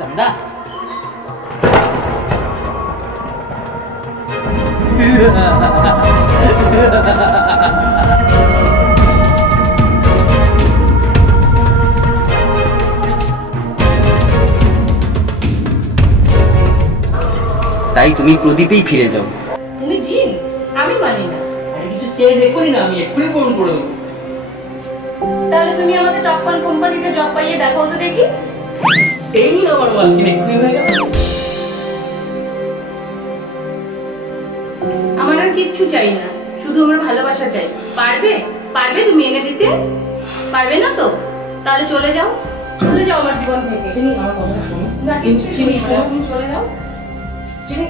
गंदा তাই তুমি প্রদীপেই ফিরে যাও। তুমি জিন? আমি মানি না। আরে কিছু চেয়ে দেখুনি না, আমি এক্ষুনি ফোন করে দেবো। তাহলে তুমি আমাকে টপকন কোম্পানিতে জব পাইয়ে দেখাও তো দেখি। এই নিন আমার মালকিন, এক্ষুনি হয়ে গেল। আমার আর কিচ্ছু চাই না, শুধু আমার ভালোবাসা চাই। পারবে? পারবে তুমি এনে দিতে? পারবে না তো? তাহলে চলে যাও, চলে যাও আমার জীবন থেকে। চিনি আমার কথা শুনো না, কিচ্ছু শুনি না, তুমি চলে যাও। চিনি